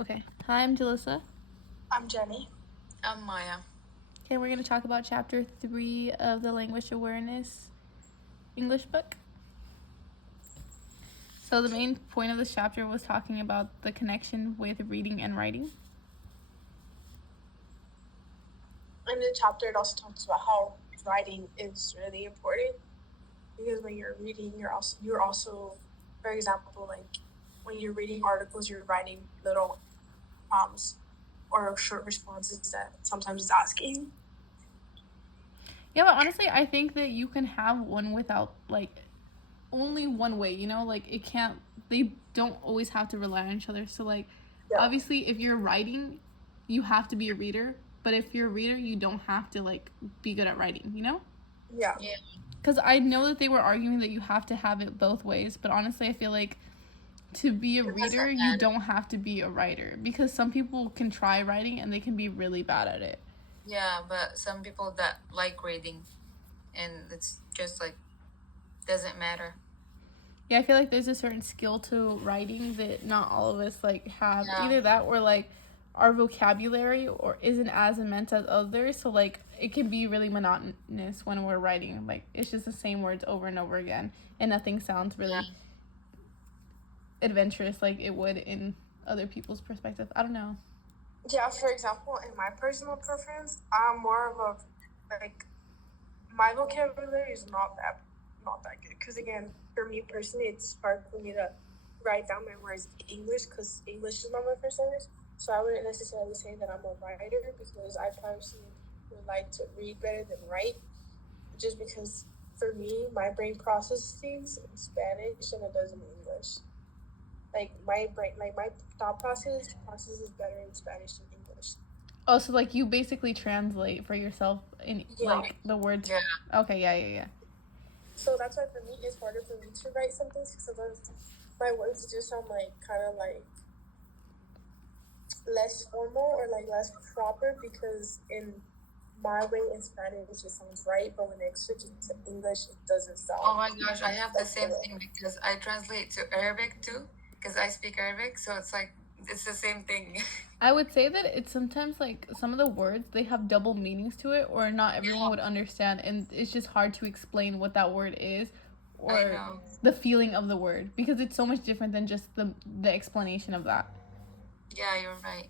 Okay. Hi, I'm Jalissa. I'm Jenny. I'm Maya. Okay, we're going to talk about Chapter 3 of the Language Awareness English book. So the main point of this chapter was talking about the connection with reading and writing. In the chapter, it also talks about how writing is really important because when you're reading, you're also, for example, like when you're reading articles, you're writing little prompts or short responses that sometimes it's asking. Yeah, but honestly, I think that you can have one without, like, only one way, you know? Like, it can't, they don't always have to rely on each other. So, like, obviously, if you're writing, you have to be a reader. But if you're a reader, you don't have to, like, be good at writing, you know? Yeah. Because I know that they were arguing that you have to have it both ways. But honestly, I feel like to be a reader, you don't have to be a writer. Because some people can try writing and they can be really bad at it. Yeah, but some people that like reading, and it's just like doesn't matter. Yeah, I feel like there's a certain skill to writing that not all of us like have. Yeah. Either that or like our vocabulary or isn't as immense as others. So like it can be really monotonous when we're writing. Like it's just the same words over and over again, and nothing sounds really adventurous like it would in other people's perspective. I don't know. Yeah, for example, in my personal preference, I'm more of a like my vocabulary is not that good because again, for me personally, it's hard for me to write down my words in English because English is not my first language. So I wouldn't necessarily say that I'm a writer because I personally would like to read better than write, just because for me, my brain processes things in Spanish than it does in English. Like my brain, like my thought processes better in Spanish than English. Oh, so like you basically translate for yourself in like the words. Yeah. Okay, yeah. So that's why for me it's harder for me to write something because sometimes my words just sound like kind of like less formal or like less proper because in my way in Spanish it just sounds right, but when I switch it to English it doesn't sound. Oh my gosh, I have the same thing because I translate to Arabic too because I speak Arabic, so it's like it's the same thing. I would say that it's sometimes like some of the words they have double meanings to it, or not everyone would understand, and it's just hard to explain what that word is, or the feeling of the word because it's so much different than just the explanation of that. Yeah, you're right.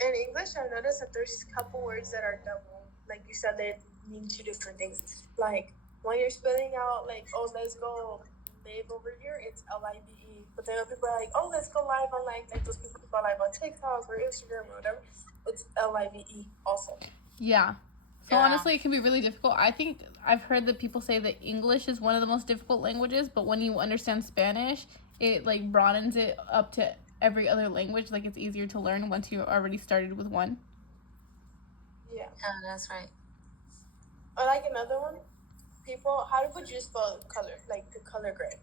In English, I noticed that there's a couple words that are double. Like you said, they mean two different things. Like when you're spelling out, like, oh, let's go live over here, it's L-I-V-E. But then people are like, oh, let's go live on like those people who are live on TikTok or Instagram or whatever. It's L-I-V-E also. Yeah. So honestly, it can be really difficult. I think I've heard that people say that English is one of the most difficult languages, but when you understand Spanish, it like broadens it up to every other language. Like it's easier to learn once you already started with one. Yeah, that's right. Or like another one, people, how would you spell color? Like the color gray?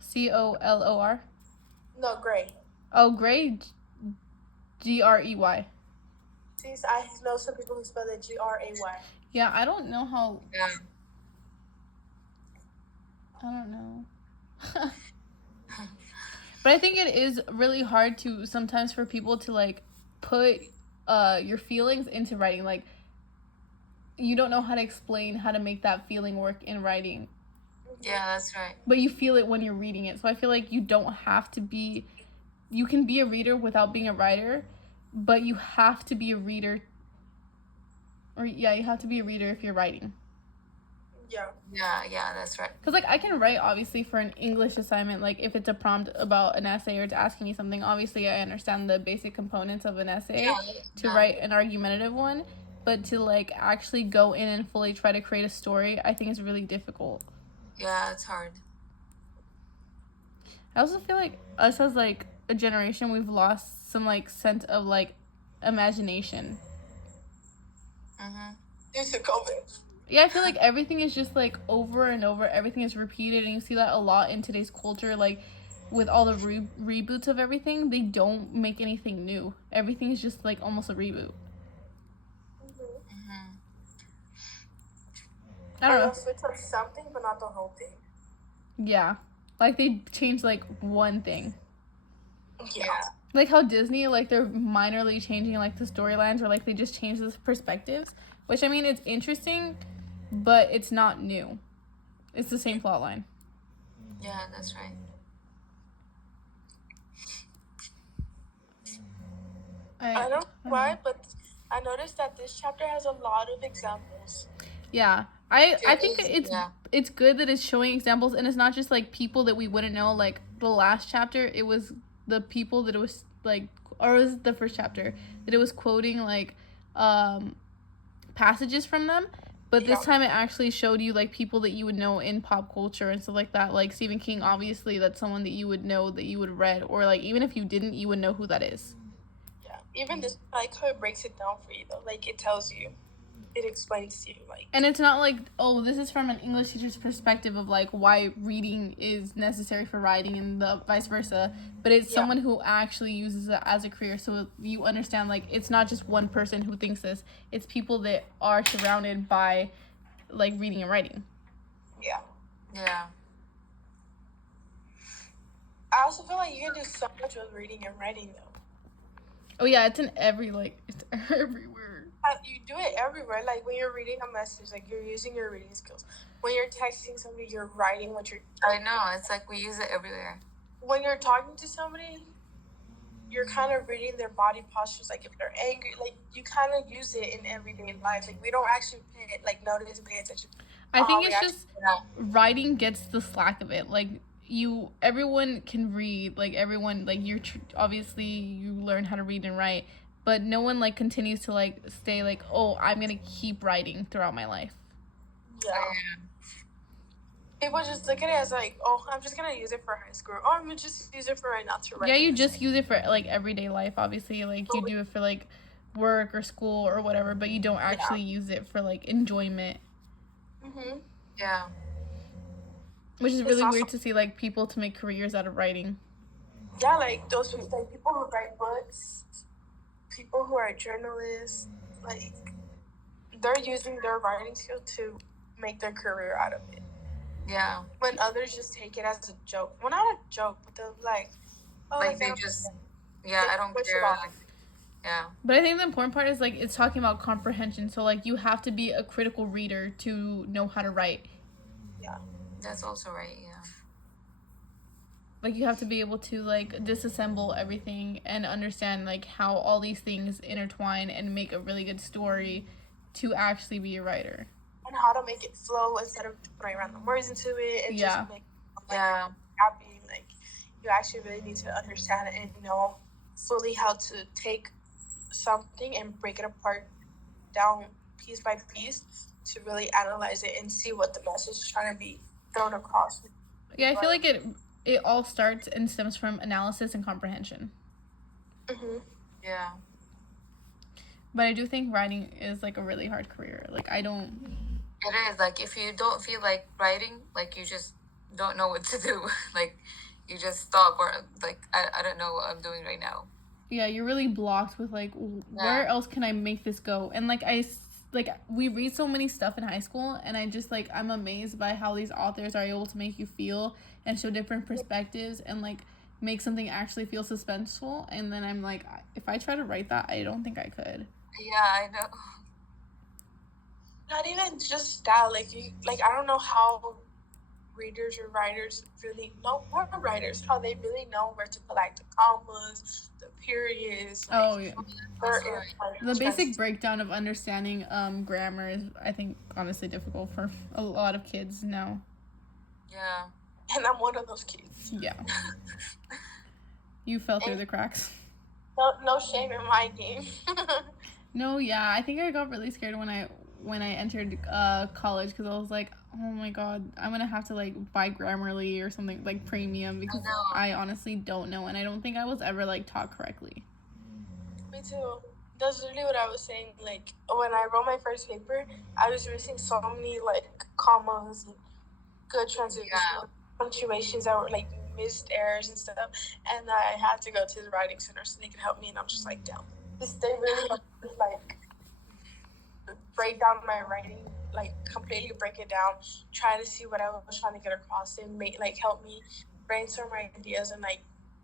C-O-L-O-R? No, gray. Oh, gray? G-R-E-Y. See, I know some people who spell it G-R-A-Y. Yeah, I don't know how. Yeah. I don't know. But I think it is really hard to sometimes for people to like put your feelings into writing. Like you don't know how to explain how to make that feeling work in writing. Yeah, that's right. But you feel it when you're reading it. So I feel like you don't have to be, you can be a reader without being a writer, but you have to be a reader. Or yeah, you have to be a reader if you're writing. Yeah, that's right. Because like I can write obviously for an English assignment, like if it's a prompt about an essay or it's asking me something, obviously I understand the basic components of an essay to write an argumentative one, but to like actually go in and fully try to create a story, I think is really difficult. Yeah, it's hard. I also feel like us as like a generation, we've lost some like sense of like imagination. Due to COVID. Yeah, I feel like everything is just like over and over. Everything is repeated, and you see that a lot in today's culture. Like with all the reboots of everything, they don't make anything new. Everything is just like almost a reboot. I don't know. Switch up something, but not the whole thing. Yeah, like they changed like one thing. Yeah. Like how Disney, like, they're minorly changing, like, the storylines, or, like, they just change the perspectives. Which, I mean, it's interesting, but it's not new. It's the same plot line. Yeah, that's right. I don't know why, but I noticed that this chapter has a lot of examples. Yeah. I think It is, it's good that it's showing examples, and it's not just like people that we wouldn't know. Like the last chapter, it was the people that it was like, or it was the first chapter that it was quoting like passages from them. But this time it actually showed you like people that you would know in pop culture and stuff like that. Like Stephen King, obviously that's someone that you would know, that you would have read, or like even if you didn't, you would know who that is. Yeah, even this, like how it breaks it down for you though. Like it tells you, it explains to you, like. And it's not like, oh, this is from an English teacher's perspective of like why reading is necessary for writing and the vice versa, but it's someone who actually uses it as a career. So you understand like it's not just one person who thinks this; it's people that are surrounded by like reading and writing. Yeah. Yeah. I also feel like you can do so much with reading and writing though. Oh yeah, it's in every like it's everywhere. You do it everywhere. Like when you're reading a message, like you're using your reading skills. When you're texting somebody, you're writing what you're. I know. It's like we use it everywhere. When you're talking to somebody, you're kind of reading their body postures. Like if they're angry, like you kind of use it in everyday life. Like we don't actually notice and pay attention. I think it's just writing gets the slack of it. Like everyone can read. Like everyone, like obviously you learn how to read and write. But no one like continues to like stay like, oh, I'm gonna keep writing throughout my life. Yeah. People just look at it as like, oh, I'm just gonna use it for high school. Oh, I'm gonna just use it for right now to write. Yeah, you just use it for like everyday life. Obviously, like you do it for like work or school or whatever, but you don't actually use it for like enjoyment. Mhm. Yeah. Which is really weird to see like people to make careers out of writing. Yeah, like those like people who write books. People who are journalists, like, they're using their writing skill to make their career out of it. Yeah. When others just take it as a joke. Well, not a joke, but they're like, oh, like they just, I don't care. Like, yeah. But I think the important part is, like, it's talking about comprehension. So, like, you have to be a critical reader to know how to write. Yeah. That's also right, yeah. Like, you have to be able to, like, disassemble everything and understand, like, how all these things intertwine and make a really good story to actually be a writer. And how to make it flow instead of putting random words into it and just make happy. Like, you actually really need to understand it and know fully how to take something and break it apart down piece by piece to really analyze it and see what the message is trying to be thrown across. Yeah, I feel like it all starts and stems from analysis and comprehension. Mm-hmm. Yeah. But I do think writing is like a really hard career. Like I don't. It is like if you don't feel like writing, like you just don't know what to do. Like you just stop or like I don't know what I'm doing right now. Yeah, you're really blocked with like where else can I make this go? And like we read so many stuff in high school, and I just like I'm amazed by how these authors are able to make you feel and show different perspectives and like make something actually feel suspenseful. And then I'm like, if I try to write that, I don't think I could. Yeah, I know. Not even just that, like I don't know how readers or writers really know, or writers, how they really know where to put like the commas, the periods. Like, oh yeah. The basic breakdown of understanding grammar is, I think, honestly difficult for a lot of kids now. Yeah. And I'm one of those kids. Yeah. You fell through the cracks. No shame in my game. No, yeah, I think I got really scared when I entered college because I was like, oh my god, I'm gonna have to like buy Grammarly or something like premium because I honestly don't know, and I don't think I was ever like taught correctly. Me too. That's literally what I was saying. Like when I wrote my first paper, I was missing so many like commas, and good transitions, punctuations that were like missed errors and stuff, and I had to go to the writing center so they could help me, and I'm just like, damn, they really helped me, like break down my writing, like completely break it down, try to see what I was trying to get across, and help me brainstorm my ideas and like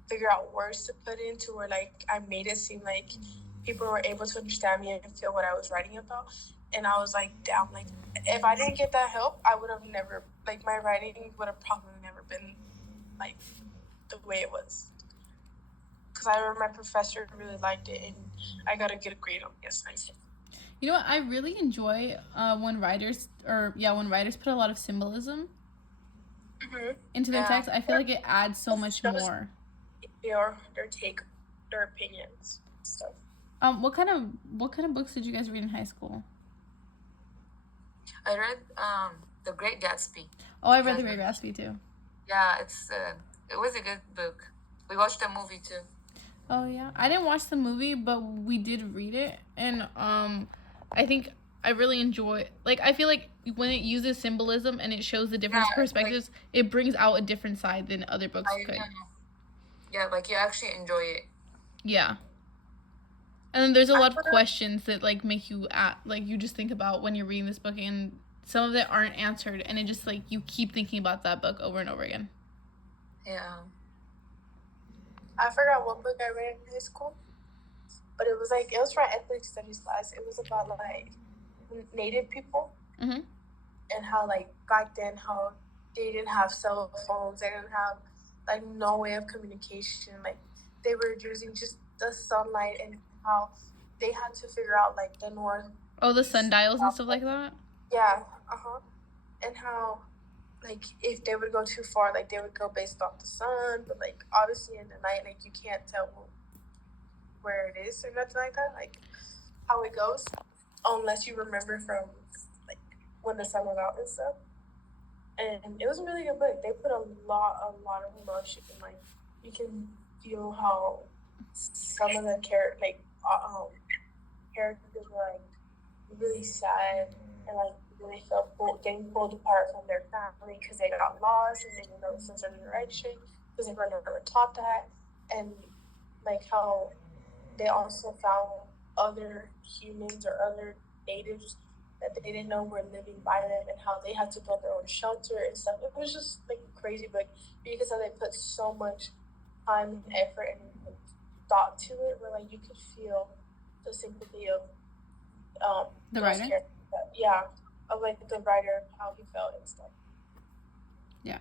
figure out words to put into, where like I made it seem like people were able to understand me and feel what I was writing about. And I was like, damn, like if I didn't get that help, I would have never, like my writing would have probably never been like the way it was. Because I remember my professor really liked it, and I got a good grade on the assignment. You know what? I really enjoy when writers put a lot of symbolism into their Yeah. text. I feel like it adds so much Shows more. their take, their opinions, stuff. What kind of books did you guys read in high school? I read The Great Gatsby. Oh, I read The Great Gatsby too. Yeah, it was a good book. We watched the movie too. Oh yeah, I didn't watch the movie, but we did read it, and I think I really enjoy. Like, I feel like when it uses symbolism and it shows the different perspectives, it brings out a different side than other books could. Yeah, like you actually enjoy it. Yeah. And then there's a lot of questions that like make you like you just think about when you're reading this book, and some of it aren't answered, and it just like you keep thinking about that book over and over again. Yeah. I forgot what book I read in high school, but it was for ethnic studies class. It was about like Native people and how like back then how they didn't have cell phones, they didn't have like no way of communication. Like they were using just the sunlight, and how they had to figure out like the north. Oh, the sundials and stuff like that. Yeah. And how like if they would go too far, like they would go based off the sun, but like obviously in the night, like you can't tell where it is or nothing like that, like how it goes, unless you remember from like when the sun was out and stuff. And it was a really good book. They put a lot of emotion, and like you can feel how some of the characters were like really sad and like really felt getting pulled apart from their family because they got lost and they didn't know the sense of direction because they were never taught that, and like how they also found other humans or other natives that they didn't know were living by them, and how they had to build their own shelter and stuff. It was just like a crazy book because how they put so much time and effort and thought to it, where like you could feel the sympathy of the writer. Yeah, of like the writer, how he felt and stuff. Yeah.